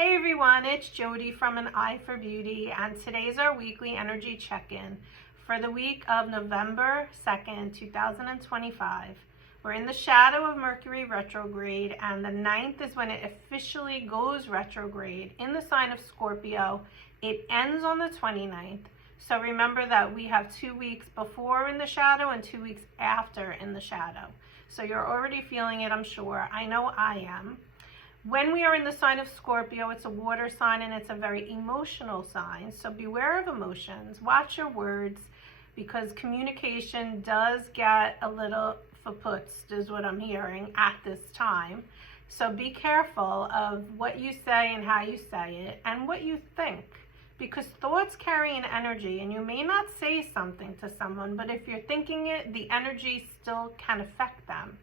Hey everyone, it's Jody from An Eye for Beauty, and today's our weekly energy check-in for the week of November 2nd, 2025. We're in the shadow of Mercury retrograde, and the 9th is when it officially goes retrograde in the sign of Scorpio. It ends on the 29th. So remember that we have 2 weeks before in the shadow and 2 weeks after in the shadow. So you're already feeling it, I'm sure. I know I am. When we are in the sign of Scorpio, it's a water sign and it's a very emotional sign. So beware of emotions. Watch your words, because communication does get a little verputzt, is what I'm hearing at this time. So be careful of what you say and how you say it and what you think, because thoughts carry an energy, and you may not say something to someone, but if you're thinking it, the energy still can affect them.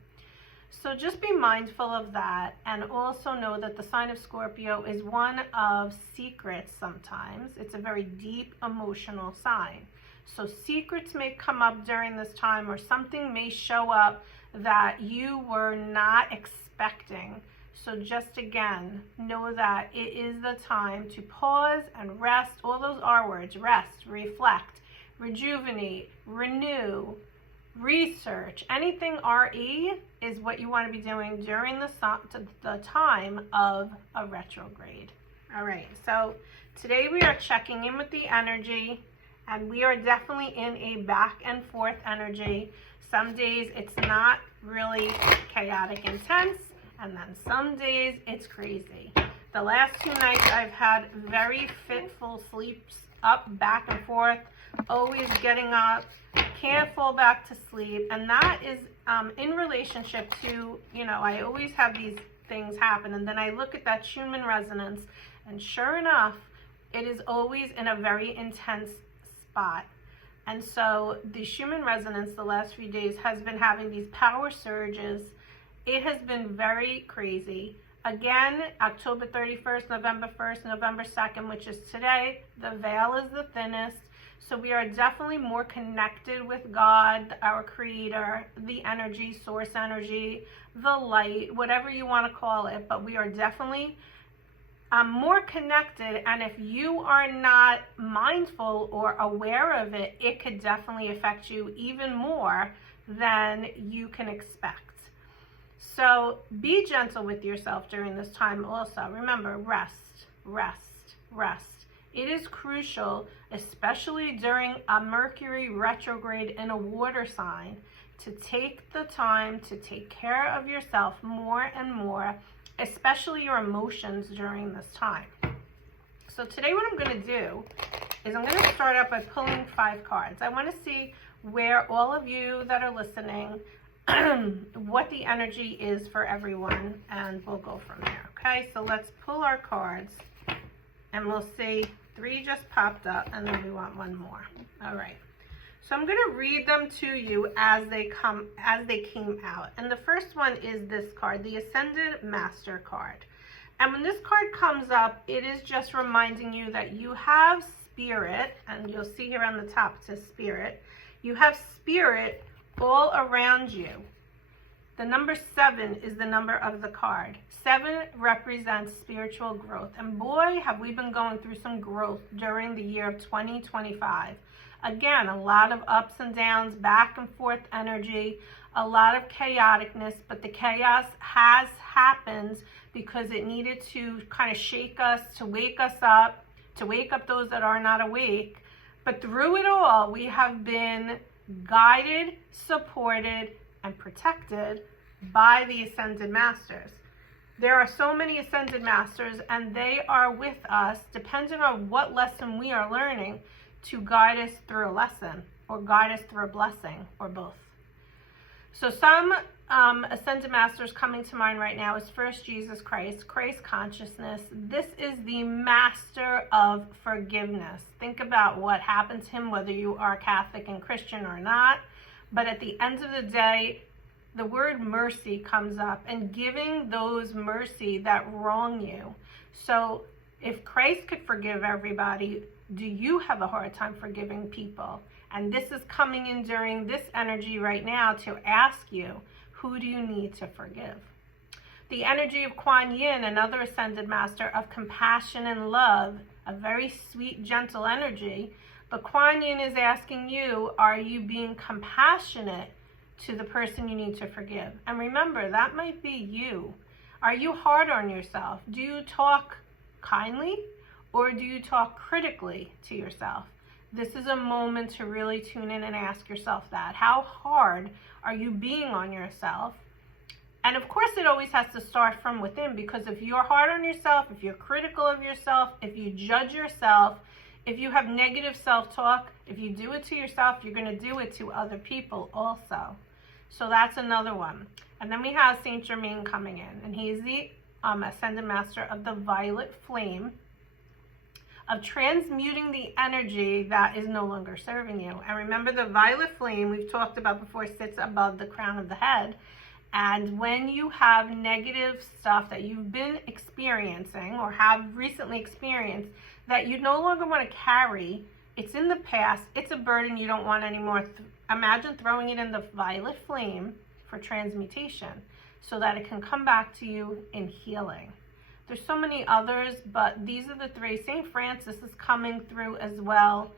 So just be mindful of that, and also know that the sign of Scorpio is one of secrets sometimes. It's a very deep emotional sign. So secrets may come up during this time, or something may show up that you were not expecting. So just again, know that it is the time to pause and rest. All those R words: rest, reflect, rejuvenate, renew, research. Anything RE is what you want to be doing during the time of a retrograde. All right, so today we are checking in with the energy, and we are definitely in a back and forth energy. Some days it's not really chaotic intense, and then some days it's crazy. The last 2 nights I've had very fitful sleeps, up, back and forth, always getting up, can't fall back to sleep. And that is in relationship to, I always have these things happen, and then I look at that Schumann resonance, and sure enough, it is always in a very intense spot. And so the Schumann resonance the last few days has been having these power surges. It has been very crazy. Again, October 31st, November 1st, November 2nd, which is today, the veil is the thinnest. So we are definitely more connected with God, our creator, the energy, source energy, the light, whatever you want to call it. But we are definitely more connected. And if you are not mindful or aware of it, it could definitely affect you even more than you can expect. So be gentle with yourself during this time also. Remember, rest, rest, rest. It is crucial, especially during a Mercury retrograde in a water sign, to take the time to take care of yourself more and more, especially your emotions during this time. So today what I'm going to do is I'm going to start out by pulling 5 cards. I want to see where all of you that are listening, what the energy is for everyone, and we'll go from there. Okay, so let's pull our cards, and we'll see. 3 just popped up, and then we want 1 more. All right, so I'm going to read them to you as they came out. And the first one is this card, the Ascended Master card. And when this card comes up, it is just reminding you that you have spirit, and you'll see here on the top it says spirit. You have spirit all around you. The number 7 is the number of the card. 7 represents spiritual growth. And boy, have we been going through some growth during the year of 2025. Again, a lot of ups and downs, back and forth energy, a lot of chaoticness, but the chaos has happened because it needed to kind of shake us, to wake us up, to wake up those that are not awake. But through it all, we have been guided, supported, and protected by the Ascended Masters. There are so many Ascended Masters, and they are with us, depending on what lesson we are learning, to guide us through a lesson, or guide us through a blessing, or both. So some Ascended Masters coming to mind right now is first Jesus Christ, Christ consciousness. This is the master of forgiveness. Think about what happened to him, whether you are Catholic and Christian or not. But at the end of the day, the word mercy comes up, and giving those mercy that wrong you. So if Christ could forgive everybody, do you have a hard time forgiving people? And this is coming in during this energy right now to ask you, who do you need to forgive? The energy of Kuan Yin, another ascended master of compassion and love, a very sweet, gentle energy. But Kuan Yin is asking you, are you being compassionate to the person you need to forgive? And remember, that might be you. Are you hard on yourself? Do you talk kindly or do you talk critically to yourself? This is a moment to really tune in and ask yourself that. How hard are you being on yourself? And of course, it always has to start from within, because if you're hard on yourself, if you're critical of yourself, if you judge yourself, if you have negative self-talk, if you do it to yourself, you're going to do it to other people also. So that's another one. And then we have Saint Germain coming in, and he is the ascended master of the violet flame, of transmuting the energy that is no longer serving you. And remember, the violet flame we've talked about before sits above the crown of the head. And when you have negative stuff that you've been experiencing or have recently experienced that you no longer want to carry, it's in the past, it's a burden you don't want anymore. Imagine throwing it in the violet flame for transmutation so that it can come back to you in healing. There's so many others, but these are the three. St. Francis is coming through as well.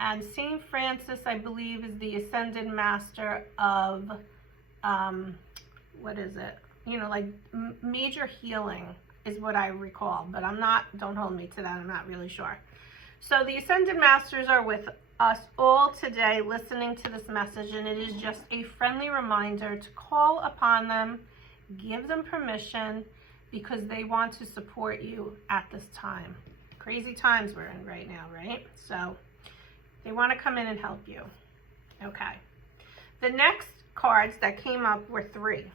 And St. Francis, I believe, is the ascended master of, what is it? You know, like major healing is what I recall, but I'm not, don't hold me to that, I'm not really sure. So the ascended masters are with us all today listening to this message, and it is just a friendly reminder to call upon them, give them permission, because they want to support you at this time. Crazy times we're in right now, right? So they want to come in and help you. Okay. The next cards that came up were three.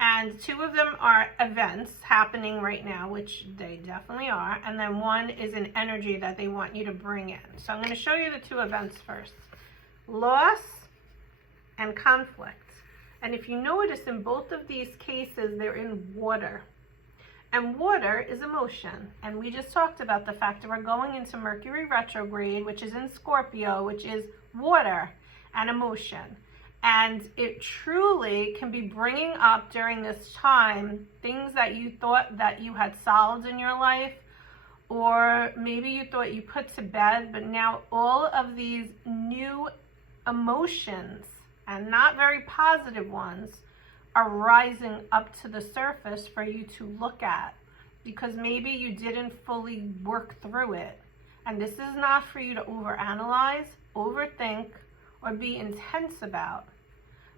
And two of them are events happening right now, which they definitely are. And then one is an energy that they want you to bring in. So I'm going to show you the two events first. Loss and conflict. And if you notice, in both of these cases, they're in water. And water is emotion. And we just talked about the fact that we're going into Mercury retrograde, which is in Scorpio, which is water and emotion. And it truly can be bringing up during this time things that you thought that you had solved in your life, or maybe you thought you put to bed, but now all of these new emotions, and not very positive ones, are rising up to the surface for you to look at, because maybe you didn't fully work through it. And this is not for you to overanalyze, overthink, or be intense about.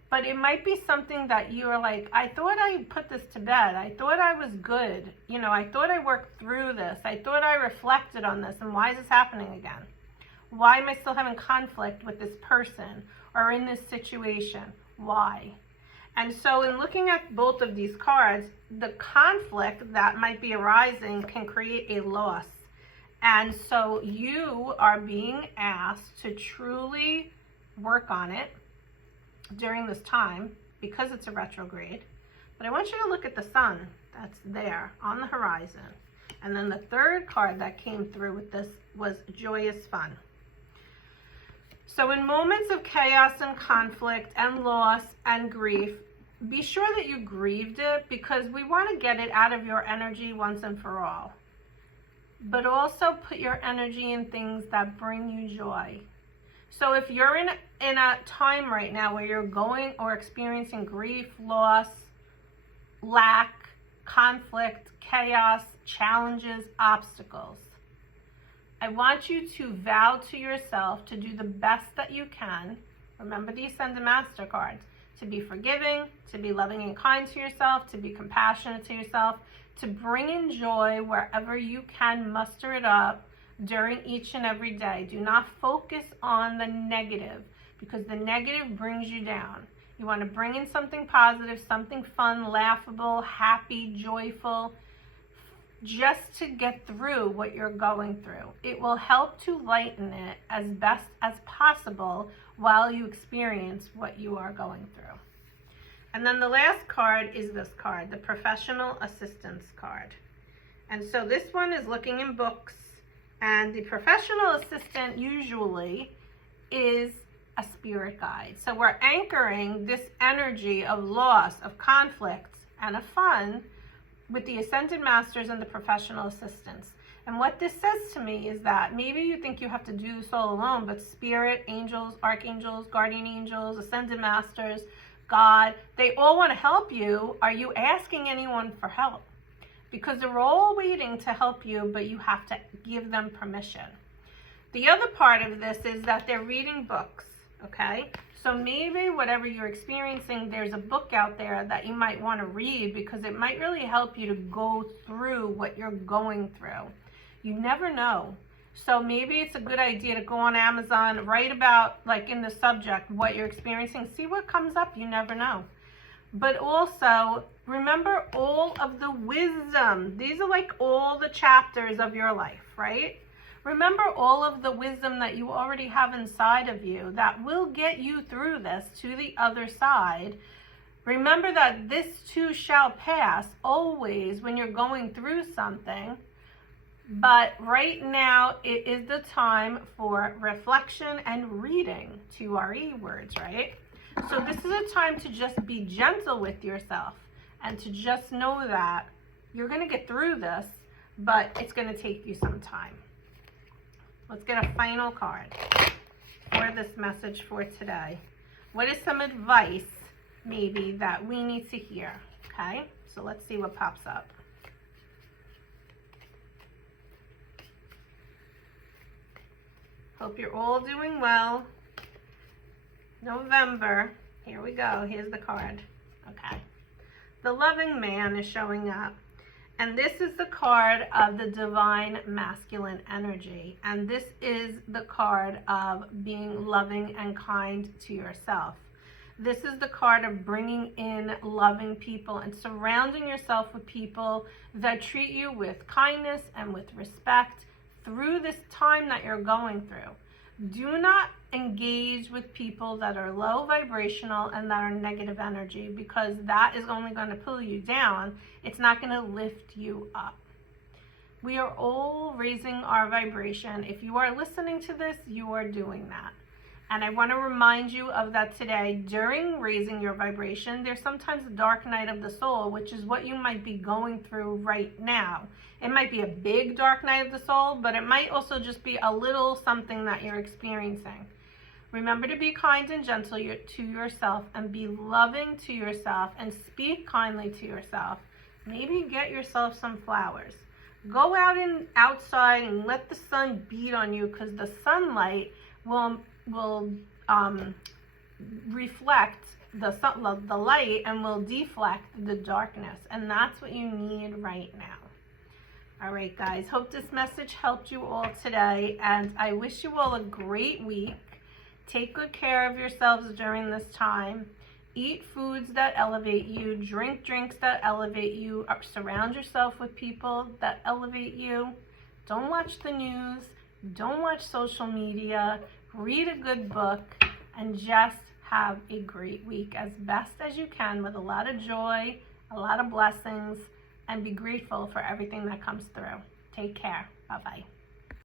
But it might be something that you're like, I thought I put this to bed. I thought I was good. You know, I thought I worked through this. I thought I reflected on this. And why is this happening again? Why am I still having conflict with this person or in this situation? Why? And so in looking at both of these cards, the conflict that might be arising can create a loss. And so you are being asked to truly work on it during this time, because it's a retrograde. But I want you to look at the sun that's there on the horizon. And then the third card that came through with this was joyous fun. So in moments of chaos and conflict and loss and grief, be sure that you grieved it, because we want to get it out of your energy once and for all. But also put your energy in things that bring you joy. So if you're in a time right now where you're going or experiencing grief, loss, lack, conflict, chaos, challenges, obstacles, I want you to vow to yourself to do the best that you can. Remember the Ascended Master cards. To be forgiving, to be loving and kind to yourself, to be compassionate to yourself, to bring in joy wherever you can muster it up during each and every day. Do not focus on the negative, because the negative brings you down. You want to bring in something positive, something fun, laughable, happy, joyful, just to get through what you're going through. It will help to lighten it as best as possible while you experience what you are going through. And then the last card is this card, the Professional Assistance card. And so this one is looking in books, and the professional assistant usually is a spirit guide. So we're anchoring this energy of loss, of conflict, and of fun with the ascended masters and the professional assistants. And what this says to me is that maybe you think you have to do this all alone, but spirit, angels, archangels, guardian angels, ascended masters, God, they all want to help you. Are you asking anyone for help? Because they're all waiting to help you, but you have to give them permission. The other part of this is that they're reading books, okay? So maybe whatever you're experiencing, there's a book out there that you might want to read because it might really help you to go through what you're going through. You never know. So maybe it's a good idea to go on Amazon, write about, like in the subject, what you're experiencing, see what comes up. You never know. But also, remember all of the wisdom. These are like all the chapters of your life, right? Remember all of the wisdom that you already have inside of you that will get you through this to the other side. Remember that this too shall pass always when you're going through something. But right now, it is the time for reflection and reading, 2 RE words, right? So this is a time to just be gentle with yourself and to just know that you're going to get through this, but it's going to take you some time. Let's get a final card for this message for today. What is some advice, maybe, that we need to hear? Okay, so let's see what pops up. Hope you're all doing well. November. Here we go. Here's the card. Okay. The loving man is showing up. And this is the card of the divine masculine energy. And this is the card of being loving and kind to yourself. This is the card of bringing in loving people and surrounding yourself with people that treat you with kindness and with respect through this time that you're going through. Do not engage with people that are low vibrational and that are negative energy, because that is only going to pull you down. It's not going to lift you up. We are all raising our vibration. If you are listening to this, you are doing that. And I want to remind you of that today. During raising your vibration, there's sometimes a dark night of the soul, which is what you might be going through right now. It might be a big dark night of the soul, but it might also just be a little something that you're experiencing. Remember to be kind and gentle to yourself and be loving to yourself and speak kindly to yourself. Maybe get yourself some flowers. Go out and outside and let the sun beat on you, because the sunlight will reflect the light and will deflect the darkness, and that's what you need right now. All right, guys, hope this message helped you all today, and I wish you all a great week. Take good care of yourselves during this time. Eat foods that elevate you, drink drinks that elevate you, surround yourself with people that elevate you. Don't watch the news, don't watch social media. Read a good book and just have a great week as best as you can, with a lot of joy, a lot of blessings, and be grateful for everything that comes through. Take care. Bye-bye.